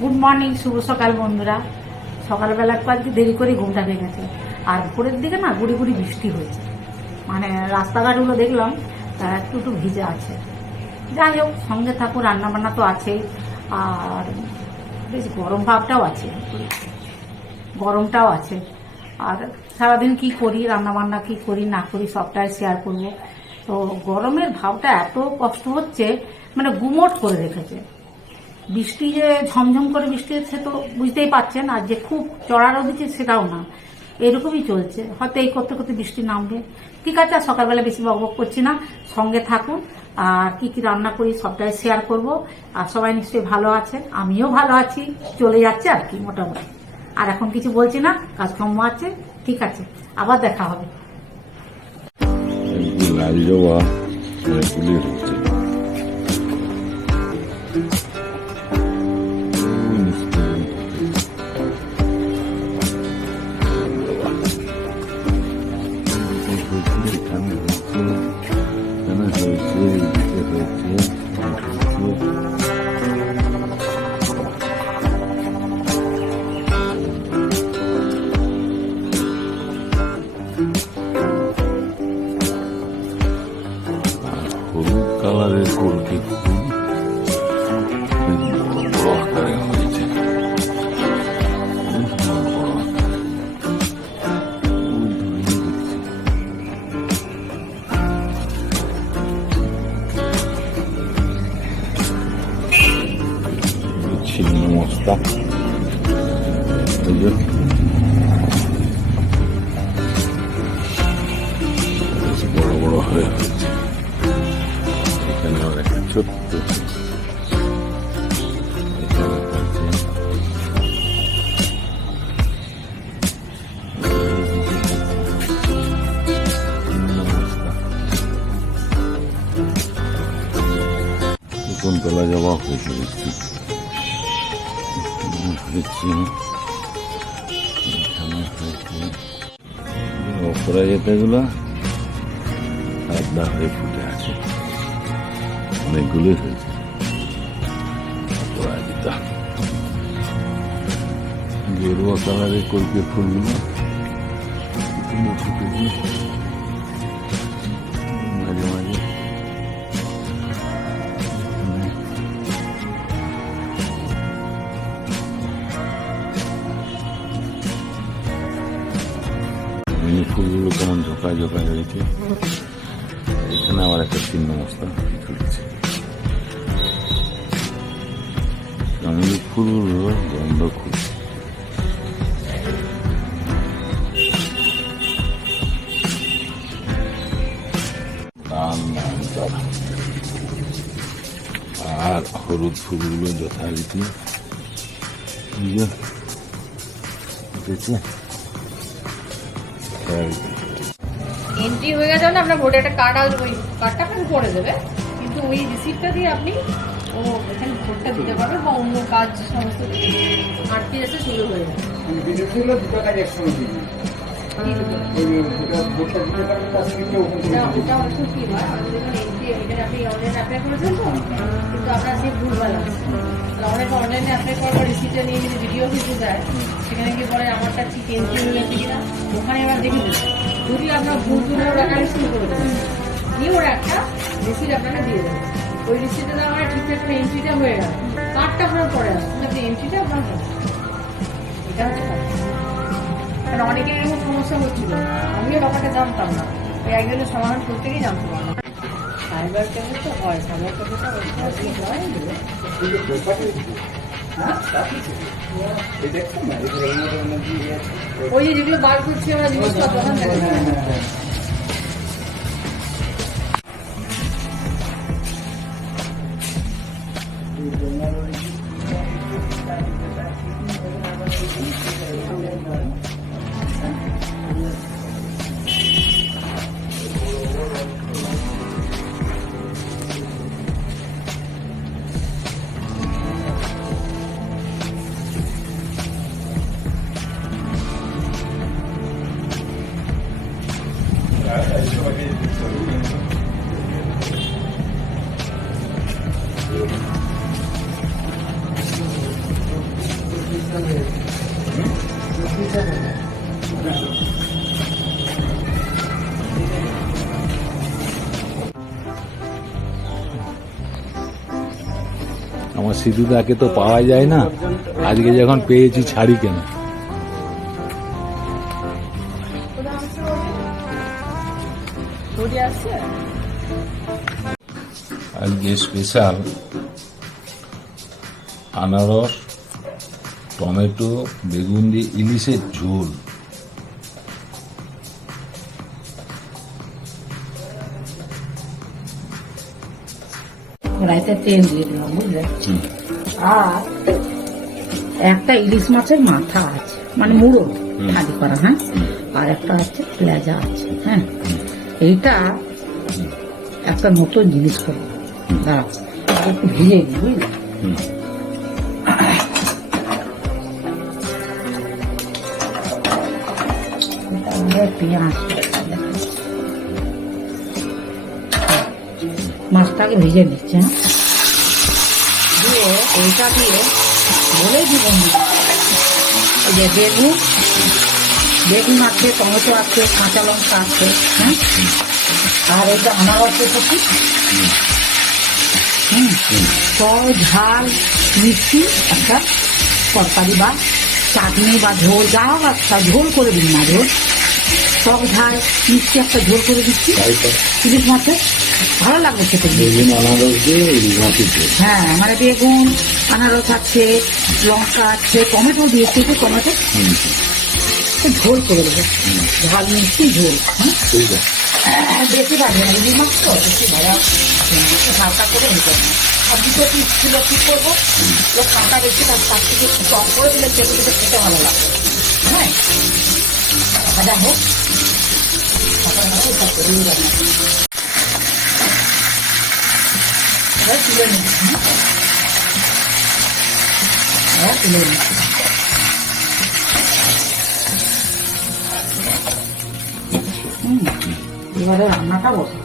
Good morning শুভ সকাল বন্ধুরা। সকালবেলা আজকে দেরি করে ঘুমটা ভেঙেছে আর ভোরের দিকে না গুড়ি গুড়ি বৃষ্টি হয়েছে। মানে রাস্তাঘাটগুলো দেখলাম তারা একটু একটু ভিজে আছে। যাই হোক, সঙ্গে থাকুন রান্নাবান্না তো আছেই। আর বেশ গরম ভাবটাও আছে। গরমটাও আছে। আর সারাদিন কি করি, রান্নাবান্না কি করি, না করি, সবটাই শেয়ার করব। তো গরমের ভাবটা এত কষ্ট হচ্ছে মানে গুমোট করে রেখেছে। বৃষ্টি যে ঝমঝম করে বৃষ্টি হচ্ছে তো বুঝতেই পারছেন, আর যে খুব চড়ারও দিচ্ছে সেটাও না। এরকমই চলছে। হয়তো এই করতে করতে বৃষ্টি নামবে। ঠিক আছে, আর সকালবেলা বেশি বকবক করছি না। সঙ্গে থাকুন। আর কি কি রান্না করি সবটাই শেয়ার করব। আর সবাই নিশ্চয়ই ভালো আছেন। আমিও ভালো আছি। চলে যাচ্ছে আর কি মোটামুটি। আর এখন কিছু বলছি না, কাজকর্ম আছে। ঠিক আছে, আবার দেখা হবে। এখানে এখানে আবার একটা ছোট্ট এখানে আছে কোনতলা যাওয়া হয়েছে দেখছি হয়েছে এখানে হয়েছে অপরাজিতাগুলো আলাদা হয়ে ফুটে আছে হয়েছে অপরাজিতা গেরুয়া কালারের কলকে ফুলগুলো মাঝে মাঝে ফুলগুলো কেমন ঝোঁকায় ঝোঁকায় রয়েছে এখানে আবার একটা ছিন্ন মস্তা খুব আর হলুদ ফুলগুলো যথারীতি। এন্ট্রি হয়ে গেছে মানে আপনার ভোটে একটা কার্ড আসবে কার্ডটা আপনাকে করে দেবে। কিন্তু ওই রিসিপ্টটা দিয়ে আপনি ও এখানে ভোটটা দিতে পারবেন বা অন্য কাজ সমস্ত আটটি এসে শুরু হয়ে যাবে। দুটো কাজ একসঙ্গে সেখানে গিয়ে পরে আমারটা ঠিক এন্ট্রি হয়ে গেছে কিনা? ওখানে এবার দেখে যদি আপনার ভুল টাকায় শুরু করে দিয়ে ওরা একটা রিসিপ্ট আপনাকে দিয়ে দেবে। ওই রিসিপ্টে দেওয়া হয় ঠিকঠাক করে এন্ট্রিটা হয়ে গেল। কার্ডটা আপনার পরে আসবে কিন্তু এন্ট্রিটা আপনার হবে। এটা হচ্ছে কারণ অনেকের এরকম সমস্যা হচ্ছিল। আমিও ব্যাপারটা জানতাম না। ওই একজনের সমাধান করতে গিয়ে জানতে পারলাম। সাইবার ক্যাফে তো হয় সাইবার ক্যাফেটা হয়? এই দেখছেন না? এই যে এর মধ্যে মানে কি আছে? ওই যেগুলো বার করছি আমরা জিনিসপত্র আমার সিধুদাকে তো পাওয়া যায় না। আজকে যখন পেয়েছি ছাড়ি কেন? আজকে স্পেশাল আনারস টমেটো বেগুন দিয়ে ইলিশের ঝোল। কড়াইতে তেল দিয়ে দিলাম বুঝলে? আর একটা ইলিশ মাছের মাথা আছে মানে মুড়ো। ভাজি করা হ্যাঁ? আর একটা আছে পেঁয়াজা আছে হ্যাঁ? এইটা একটা নতুন জিনিস করব এটা একটু ভিজে দিই বুঝলে? পেঁয়াজ মাছটাকে ভেজে নিচ্ছে। দিয়ে ওইটা দিয়ে বলে দিব যে বেগুন বেগুন আছে, টমেটো আছে, কাঁচা লঙ্কা আছে হ্যাঁ? আর এটা আনারসের হুম? টক ঝাল, মিষ্টি, একটা তরকারি বা চাটনি বা ঝোল, যা হোক একটা ঝোল করে দিন না, ঝোল। টক ঝাল মিষ্টি একটা ঝোল করে দিচ্ছি। তো। ইলিশ মাছের ভালো লাগবে খেতে। হ্যাঁ মানে বেগুন আনারস আছে লঙ্কা আছে টমেটো দিয়েছি একটু টমেটো ঝোল করে দেবো। ঝাল মিষ্টি ঝোল আছে। বেশি না ইলিশ মাছ তো বেশি হালকা করে নিতে হবে। আর দুটো পিস ছিল কি করব? তার তার থেকে একটু কম করে দিলে খেতে ভালো লাগবে। হ্যাঁ ভাজা হোক। তারপরে এটা করে এবার তুলে নিচ্ছি হ্যাঁ? তুলে নিচ্ছি এবারে রান্নাটা বসে।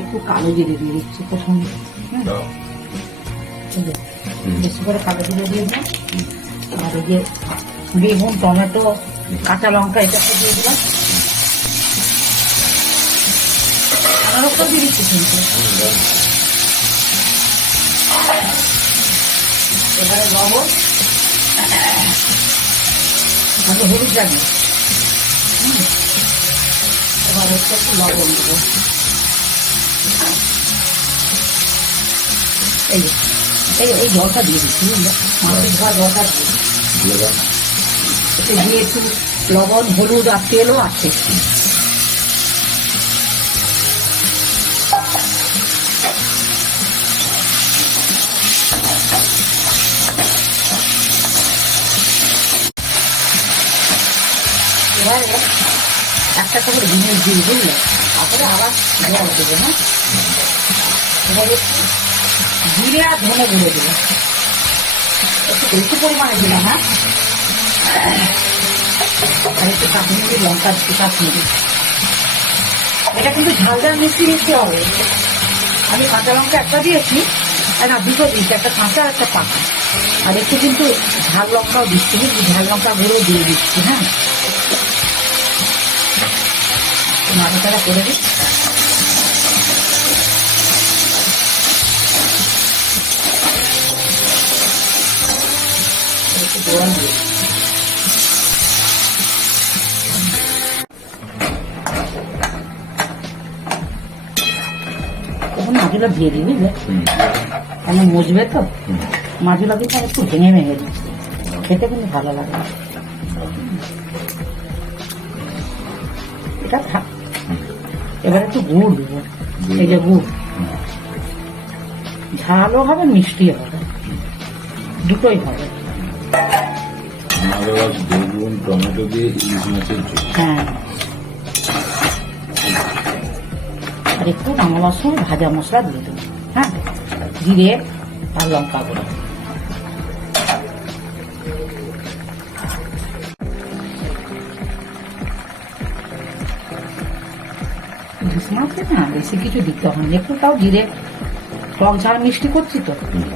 একটু কালো জিরে দিয়ে দিচ্ছি প্রথমে বেশি করে কালো জিরে দিয়ে দিলাম। আর এই যে বেগুন টমেটো কাঁচা লঙ্কা এটা দিয়ে দিলাম। আনারসটা দিয়ে দিচ্ছি কিন্তু। এবারে লবণ আগে হলুদ লাগে এবার হচ্ছে একটু লবণ দেবো। এই এই এই জলটা দিয়ে দিচ্ছি মাছের ধোয়া জলটা দিয়ে একটু লবণ হলুদ আর তেলও আছে। এবারে একটা করে জিনিস দিয়ে বুঝলে তারপরে আবার জল দেবে না এবারে একটু জিরে আর ধনে গুঁড়ো দেবে। একটু বেশি পরিমাণে দিলাম হ্যাঁ? আর একটু কাশ্মীরি লঙ্কা, একটু কাশ্মীরি। এটা কিন্তু ঝাল মিষ্টি মিষ্টি হবে। আমি কাঁচা লঙ্কা একটা দিয়েছি, আর না, দুটো দিয়েছি, একটা কাঁচা একটা পাকা। আর একটু কিন্তু ঝাল লঙ্কাও দিচ্ছি বুঝলি ঝাল লঙ্কা গুঁড়ো দিয়ে দিচ্ছি হ্যাঁ? নাড়াচাড়া করে দিই। একটু জোয়ান দিয়ে দিই। মাছগুলো দিয়ে দিই বুঝলে হুম। আমি মজবে তো। মাছগুলো কিন্তু একটু ভেঙে ভেঙে দিচ্ছি খেতে কিন্তু ভালো লাগে। এটা থাক। এবার একটু গুড়। দেবো এই যে গুড়। ঝালও হবে মিষ্টিও হবে। দুটোই হবে। বেগুন টমেটো দিয়ে ইলিশ মাছের হ্যাঁ। আর একটু রান্না মশলা ভাজা মশলা দিয়ে দেবো। হ্যাঁ? জিরে আর লঙ্কা গুঁড়ো। মাছে না বেশি কিছু দিতে হবে না। একটু তাও জিরে টক ঝাল মিষ্টি করছি তো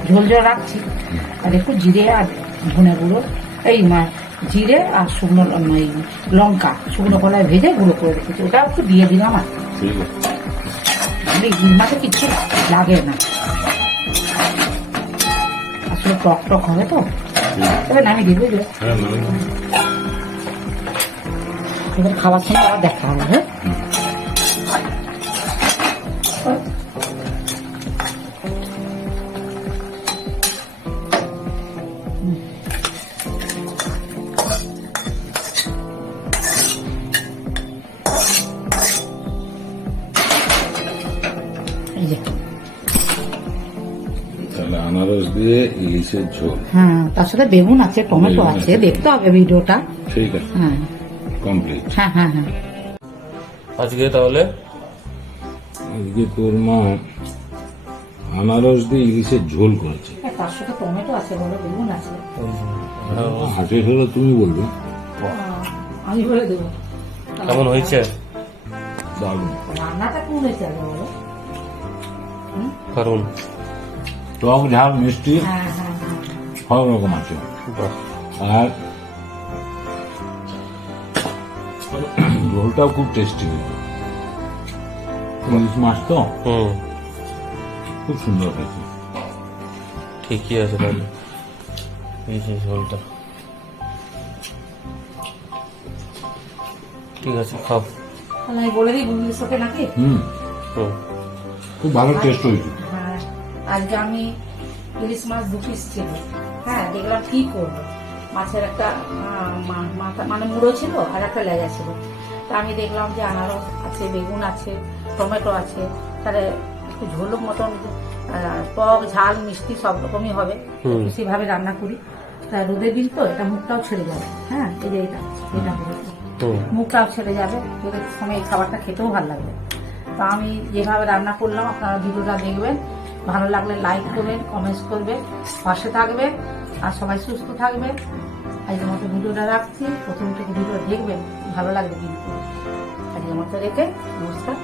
ঝোল ঝোল রাখছি। আর একটু জিরে আর ধনে গুঁড়ো এই মা জিরে আর শুকনো এই লঙ্কা শুকনো কলায় ভেজে গুঁড়ো করে রেখেছি। ওটা একটু দিয়ে দিলাম আর। মাছে কিছু লাগে না। আসলে টক টক হবে তো। তবে নামি দিবে হ্যাঁ এবার খাওয়ার সময় আবার দেখা হবে হ্যাঁ? ইলিশের ঝোল। হ্যাঁ তার সাথে বেগুন আছে টমেটো আছে। দেখতে হবে ভিডিওটা। ঠিক আছে। হ্যাঁ। কমপ্লিট হ্যাঁ হ্যাঁ হ্যাঁ। আজকে তাহলে? আজকে তোর মা আনারস দিয়ে ইলিশের ঝোল করেছে। হ্যাঁ, তার সাথে টমেটো আছে বলো বেগুন আছে। হাসি হলে তুমি বলবে। আমি বলে দেবো। কেমন হয়েছে? দারুণ। রান্নাটা কোন হয়েছে বলো। কারণ টক ঝাল মিষ্টি। হ্যাঁ হ্যাঁ হ্যাঁ। সব রকম আছে আর ঝোলটাও খুব টেস্টি ইলিশ মাছ তো? খুব সুন্দর হয়েছে। ঠিকই আছে তাহলে। এই যে ঝোলটা। ঠিক আছে খাও। আমি বলে দিই নাকি? হুম। হুম। খুব ভালো টেস্ট হয়েছে। হ্যাঁ আজকে আমি ইলিশ মাছ দু পিস ছিল। হ্যাঁ দেখলাম কি করব। মাছের একটা মাথা মানে মুড়ো ছিল আর একটা লেজা ছিল। তা আমি দেখলাম যে আনারস আছে বেগুন আছে টমেটো আছে তাহলে একটু ঝোলক মতন টক ঝাল মিষ্টি সব রকমই হবে। খুশিভাবে রান্না করি। তা রোদের দিন তো এটা মুখটাও ছেড়ে যাবে। হ্যাঁ এই যে এটা এটা মুখটাও ছেড়ে যাবে রোদের সময় এই খাবারটা খেতেও ভালো লাগবে। তা আমি যেভাবে রান্না করলাম আপনারা ভিডিওটা দেখবেন। ভালো লাগলে লাইক করবেন কমেন্টস করবে, পাশে থাকবে, আর সবাই সুস্থ থাকবে। আজকের মতো ভিডিওটা রাখছি। প্রথম থেকে ভিডিও দেখবেন, ভালো লাগবে কিন্তু। আজকের মতো রেখে নমস্কার।